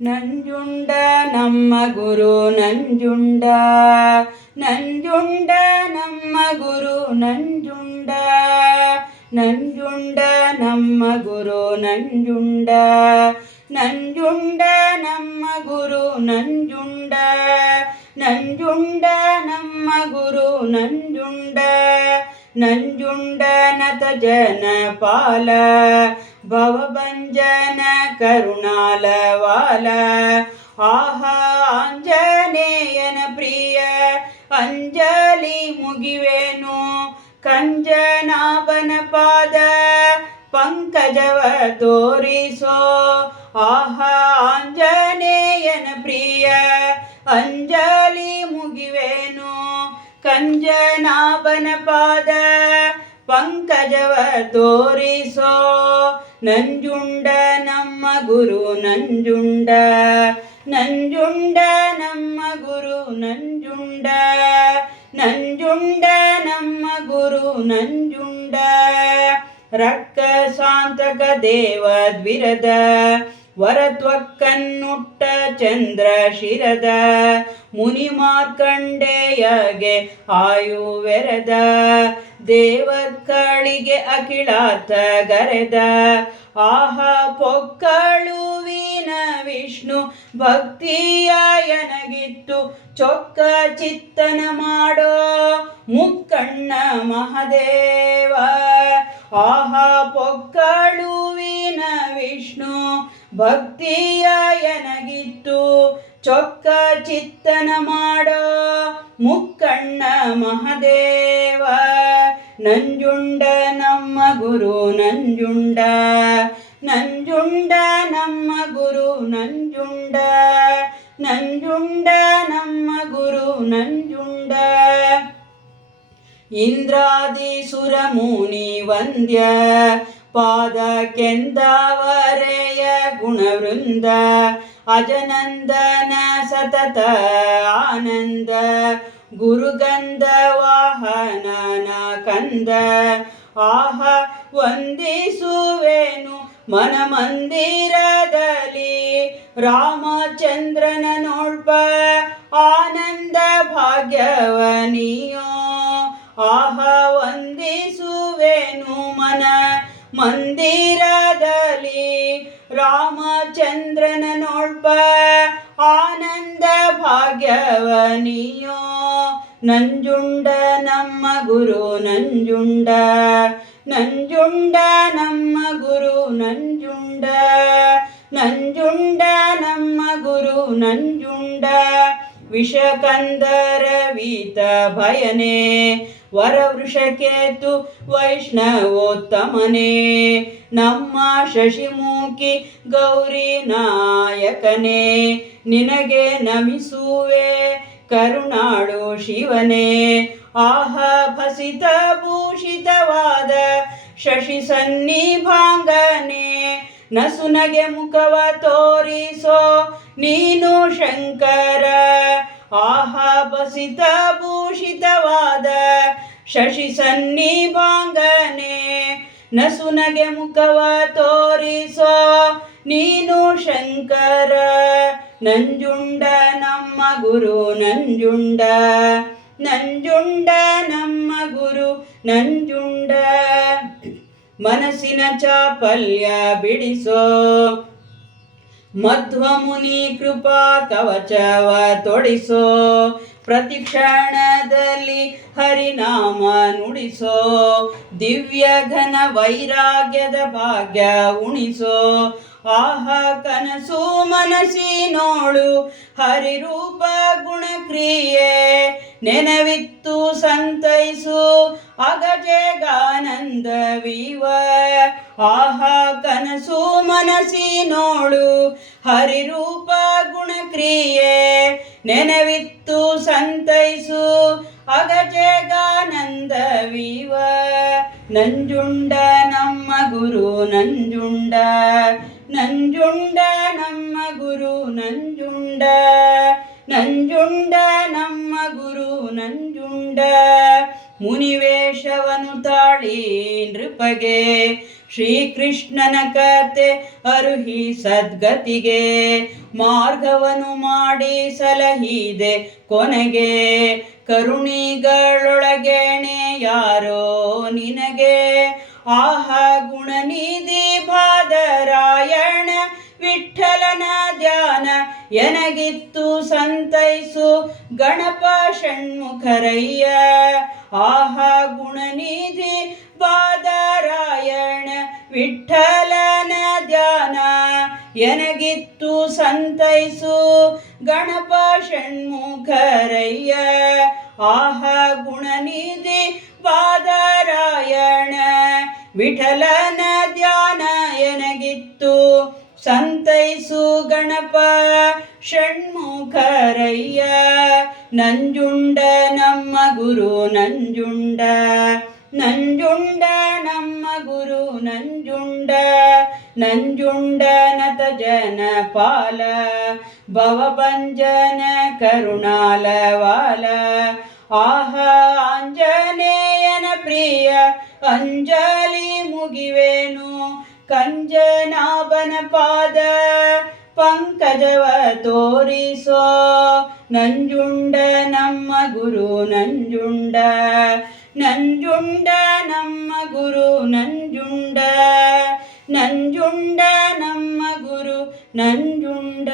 ನಂಜುಂಡ ನಮ್ಮ ಗುರು ನಂಜುಂಡ ನಂಜುಂಡ ನಮ್ಮ ಗುರು ನಂಜುಂಡ ನಂಜುಂಡ ನಮ್ಮ ಗುರು ನಂಜುಂಡ ನಂಜುಂಡ ನಮ್ಮ ಗುರು ನಂಜುಂಡ ನಂಜುಂಡ ನಮ್ಮ ಗುರು ನಂಜುಂಡ ನಂಜುಂಡನತ ಜನಪಾಲ ಭವಭಂಜನ ಕರುಣಾಲವಾಲ. ಆಹ, ಆಂಜನೇಯನ ಪ್ರಿಯ, ಅಂಜಲಿ ಮುಗಿವೇನು. ಕಂಜನಾಭನ ಪಾದ, ಪಂಕಜವ ತೋರಿಸೋ. ಆಹ, ಆಂಜನೇಯನ ಪ್ರಿಯ, ಅಂಜಲಿ ಮುಗಿವೆನು. ಕಂಜನಾಭನ ಪಾದ ಪಂಕಜವ ತೋರಿಸೋ ನಂಜುಂಡ ನಮ್ಮ ಗುರು ನಂಜುಂಡ ನಂಜುಂಡ ನಮ್ಮ ಗುರು ನಂಜುಂಡ ನಂಜುಂಡ ನಮ್ಮ ಗುರು ನಂಜುಂಡ ರಕ್ಕ ಸಾಂತಕ ದೇವ ದ್ವಿರದ ವರತ್ವಕ್ಕನ್ನುಟ್ಟ ಚಂದ್ರ ಶಿರದ ಮುನಿ ಮಾರ್ಕಂಡೆಯಗೆ ಆಯುವೆರದ ದೇವರ್ಗಳಿಗೆ ಅಖಿಳಾತ ಗರೆದ. ಆಹ ಪೊಕ್ಕಳುವಿನ ವಿಷ್ಣು ಭಕ್ತಿಯಾಯನಗಿತ್ತು ಚೊಕ್ಕ ಚಿತ್ತನ ಮಾಡೋ ಮುಕ್ಕಣ್ಣ ಮಹದೇವ. ಆಹ ಪೊಕ್ಕಳುವಿನ ವಿಷ್ಣು ಭಕ್ತಿಯಾಯನಗಿತ್ತು ಚೊಕ್ಕ ಚಿತ್ತನ ಮಾಡೋ ಮುಕ್ಕಣ್ಣ ಮಹದೇವ. ನಂಜುಂಡ ನಮ್ಮ ಗುರು, ನಂಜುಂಡ. ನಂಜುಂಡ ನಮ್ಮ ಗುರು, ನಂಜುಂಡ. ನಂಜುಂಡ ನಮ್ಮ ಗುರು, ನಂಜುಂಡ. ಇಂದ್ರಾದಿ ಸುರಮುನಿ, ವಂದ್ಯ. ಪಾದ ಕೆಂದಾವರೆಯ ಗುಣವೃಂದ, ಅಜನಂದನ ಸತತ ಆನಂದ, ಗುರುಗಂಧ ವಾಹನನ ಕಂದ. ಆಹ, ವಂದಿಸುವೆನು ಮನ ಮಂದಿರದಲ್ಲಿ ರಾಮಚಂದ್ರನ ನೋಡ್ಪ ಆನಂದ ಭಾಗ್ಯವನಿಯೋ. ಆಹ, ವಂದಿಸುವೆನು ಮನ ಮಂದಿರದಲ್ಲಿ ರಾಮಚಂದ್ರನ ನೋಡ್ಬ, ಆನಂದ ಭಾಗ್ಯವನಿಯೋ ನಂಜುಂಡ ನಮ್ಮ ಗುರು, ನಂಜುಂಡ. ನಂಜುಂಡ ನಮ್ಮ ಗುರು, ನಂಜುಂಡ. ನಂಜುಂಡ ನಮ್ಮ ಗುರು, ನಂಜುಂಡ. ವಿಷಕಂದರ ಭಯನೇ. ವರವೃಷಕೇತು ವೈಷ್ಣವೋತ್ತಮನೇ. ನಮ್ಮ ಶಶಿಮೂಕಿ ಗೌರಿ ನಾಯಕನೇ, ನಿನಗೆ ನಮಿಸುವೆ ಕರುಣಾಡು ಶಿವನೇ. ಆಹ ಭಸಿತ ಭೂಷಿತವಾದ ಶಶಿ ಸನ್ನಿಭಾಂಗನೆ, ನಸುನಗೆ ಮುಖವ ತೋರಿಸೋ ನೀನು ಶಂಕರ. ಆಹ ಭಸಿತ ಭೂಷಿತವಾದ ಶಶಿ ಸನ್ನಿಭಾಂಗನೆ, ನಸುನಗೆ ಮುಖವ ತೋರಿಸೋ ನೀನು ಶಂಕರ, ನಂಜುಂಡ ನಮ್ಮ ಗುರು, ನಂಜುಂಡ ನಂಜುಂಡ ನಮ್ಮ ಗುರು, ನಂಜುಂಡ. ಮನಸ್ಸಿನ ಚಾಪಲ್ಯ ಬಿಡಿಸೋ ಮಧ್ವ ಮುನಿ ಕೃಪಾ ಕವಚವ ತೊಡಿಸೋ ಪ್ರತಿ ಕ್ಷಣದಲ್ಲಿ ಹರಿನಾಮ ನುಡಿಸೋ, ದಿವ್ಯ ಘನ ವೈರಾಗ್ಯದ ಭಾಗ್ಯ ಉಣಿಸೋ, ಆಹ ಕನಸು ಮನಸ್ಸಿನೋಳು ಹರಿರೂಪ ಗುಣಕ್ರಿಯೆ ನೆನವಿತ್ತು ಸಂತೈಸು ಅಗಜಗಾನಂದವಿವ ಆಹ ಕನಸು ಮನಸ್ಸಿನೋಳು ಹರಿರೂಪ ಗುಣಕ್ರಿಯೆ ನೆನವಿತ್ತು ಸಂತೈಸು. ಅಗಜಗಾನಂದವಿವ ನಂಜುಂಡ ನಮ್ಮ ಗುರು, ನಂಜುಂಡ. ನಂಜುಂಡ ನಮ್ಮ ಗುರು, ನಂಜುಂಡ. ನಂಜುಂಡ ನಮ್ಮ ಗುರು, ನಂಜುಂಡ. ಮುನಿವೇಶವನು ತಾಳಿ ನೃಪಗೆ. ಶ್ರೀಕೃಷ್ಣನ ಕತೆ ಅರುಹಿ ಸದ್ಗತಿಗೆ. ಮಾರ್ಗವನ್ನು ಮಾಡಿ ಸಲಹಿದೆ ಕೊನೆಗೆ. ಕರುಣಿಗಳೊಳಗೆಣೆ ಯಾರೋ ನಿನಗೆ. ಆಹ ಗುಣನಿಧಿ ಬಾದರಾಯಣ ವಿಠಲನ ಧ್ಯಾನ ಎನಗಿತ್ತು ಸಂತೈಸು ಗಣಪ ಷಣ್ಮುಖರಯ್ಯ. ಆಹ ಗುಣನಿಧಿ ಬಾದರಾಯಣ ವಿಠಲನ ಧ್ಯಾನ. ಎನಗಿತ್ತು ಸಂತೈಸು ಗಣಪ ಷಣ್ಮುಖರಯ್ಯ. ಆಹ ಗುಣನಿಧಿ ಬಾದರಾಯಣ ವಿಠಲನ ಧ್ಯಾನ ಎನಗಿತ್ತು ಸಂತೈಸು ಗಣಪ ಷಣ್ಮುಖರಯ್ಯ. ನಂಜುಂಡ ನಮ್ಮ ಗುರು ನಂಜುಂಡ ನಂಜುಂಡ ನಮ್ಮ ಗುರು ನಂಜುಂಡ ನಂಜುಂಡ ನತ ಜನ ಪಾಲ ಭವಭಂಜನ ಕರುಣಾಲವಾಲ ಆಹ ಆಂಜನೇಯನ ಪ್ರಿಯ ಅಂಜಲಿ ಮುಗಿವೇನು ಕಂಜನಾಭನ ಪಾದ ಪಂಕಜವ ತೋರಿಸೋ ನಂಜುಂಡ ನಮ್ಮ ಗುರು ನಂಜುಂಡ. ನಂಜುಂಡ ನಮ್ಮ ಗುರು ನಂಜುಂಡ. ನಂಜುಂಡ ನಮ್ಮ ಗುರು ನಂಜುಂಡ.